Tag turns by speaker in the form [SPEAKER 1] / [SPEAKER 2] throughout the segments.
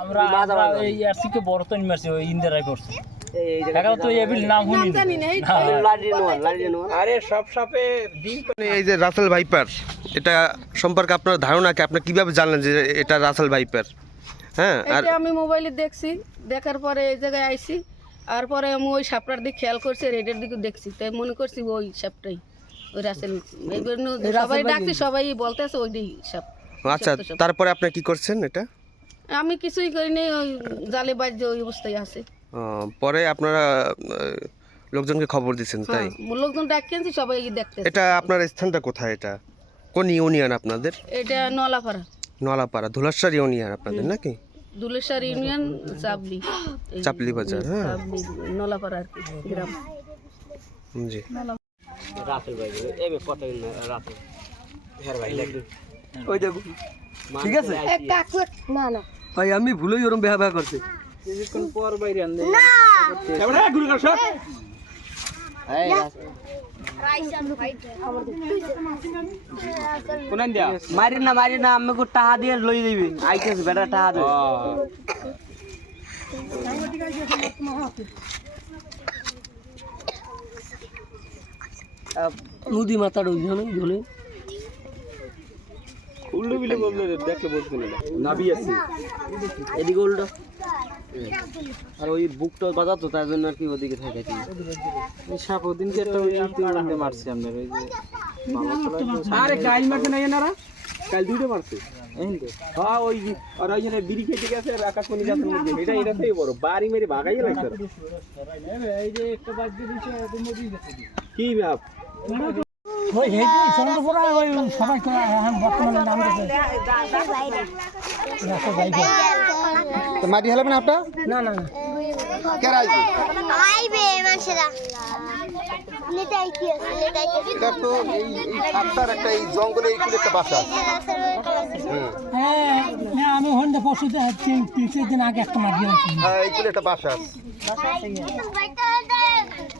[SPEAKER 1] আমরা এই আরসিকে বড় মারছি ওই ইন্দিরাই করছি। এখন তো এবিল নাম শুনি
[SPEAKER 2] আরে সব সাপে ডিম
[SPEAKER 3] মানে এই যে রাসেল ভাইপার এটা সম্পর্কে আপনার ধারণা কি আপনি কীভাবে জানলেন যে এটা রাসেল ভাইপার? হ্যাঁ আর
[SPEAKER 4] আমি মোবাইলে দেখছি দেখার পরে এই জায়গায় আইছি আর পরে আমি ওই সাপটার দিকে খেয়াল করছি রেডের দিকে দেখছি। তাই মনে করছি ওই সাপটাই ওই রাসেল এই সবাই ডাকছি সবাই বলতেছে ওই সাপ
[SPEAKER 3] আচ্ছা তারপরে আপনি কি করছেন এটা?
[SPEAKER 4] আমি কিছুই করিনি ওই জালে বাজছে ওই অবস্থায় আছে।
[SPEAKER 3] পরে আপনারা লোকজনকে খবর দিচ্ছেন তাই?
[SPEAKER 4] হ্যাঁ লোকজন ডাকিয়েছি সবাই দেখতে
[SPEAKER 3] এটা আপনার স্থানটা কোথায় এটা? কোন ইউনিয়ন আপনাদের?
[SPEAKER 4] এটা নলাপাড়া
[SPEAKER 3] নলাপাড়া ধুলাসার ইউনিয়ন আপনাদের নাকি?
[SPEAKER 4] দুলেশ্বর ইউনিয়ন চাপলি।
[SPEAKER 3] চাপলি বাজার হ্যাঁ।
[SPEAKER 4] নলাপাড়া আর কি গ্রাম।
[SPEAKER 3] জি।
[SPEAKER 2] রাতের বাইরে এবে কত রাতে হের ভাই লাগবে
[SPEAKER 5] ওই দেখো ঠিক আছে? ভাই আমি ভুলেই ওরম বেহা বেহা করছে।
[SPEAKER 2] কিছুক্ষণ পর বাইরে আনলে
[SPEAKER 5] মারি না মারি না আমাকে টাহা দিয়ে লই দিবি। আইতেছে বেটা টাহা দে। নদী মাথার ওইখানে ঝোলে
[SPEAKER 2] উল্লু বিলে বললে দেখলে বলতে না নাবি আছে।
[SPEAKER 5] এদিকে উল্টো। আর ওই বুকটা বাজাতো তার জন্য আর কি ওদিকে থাকে
[SPEAKER 2] এই সাপ ওদিনকে একটা ওই তিনটে মারছে আমাদের ওই যে আরে কাল মারছে না এনারা? কাল দুইটা মারছে। হ্যাঁ ওই আর ওই জন্য বিড়ি খেতে গেছে আর আকাশমণি গাছের মধ্যে। এটা এটা থেকে বড় বাড়ি মেরে ভাগাই লাগছে। এই যে একটা বাদ দিয়ে দিচ্ছে কি ব্যাপ
[SPEAKER 1] ওই এই চন্দ্রপুরা ওই সবাই তো এখন বর্তমানে নাম
[SPEAKER 3] তো মাটি হেলাবেন আপনার?
[SPEAKER 1] না না না।
[SPEAKER 3] কেরা
[SPEAKER 6] আইবে মানুষেরা।
[SPEAKER 3] এটা তো এই একটা এই জঙ্গলে এই একটা বাসা।
[SPEAKER 1] হ্যাঁ আমি হন্ডা তিন তিন চার দিন আগে একটা মাটি
[SPEAKER 3] হ্যাঁ এই একটা বাসা আছে।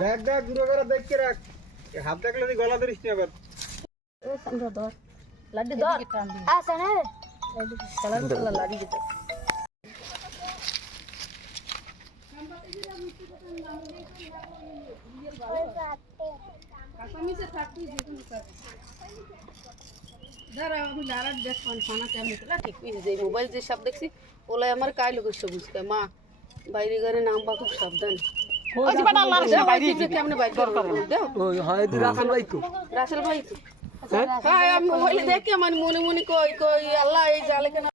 [SPEAKER 6] দেখ
[SPEAKER 2] দেখ গুরু করে দেখকে রাখ। হাত দেখলে গলা ধরিস না আবার
[SPEAKER 4] লাড্ডি ধর।
[SPEAKER 6] আছে না
[SPEAKER 4] কালার কালার লাড্ডি দিতে মোবাইল যে সব দেখছি ওলাই আমার কাই লোক সব বুঝতে মা বাইরে ঘরে নামবা খুব সাবধান। ওই যে বাটা লাল বাইরে কেমনে বাইরে? দরকার দেও
[SPEAKER 5] ওই হয় তুই রাসেল ভাই তো
[SPEAKER 4] রাসেল ভাই হ্যাঁ? আমি মোবাইলে দেখে আমার মনে মনে কই কই আল্লাহ এই জালে কেন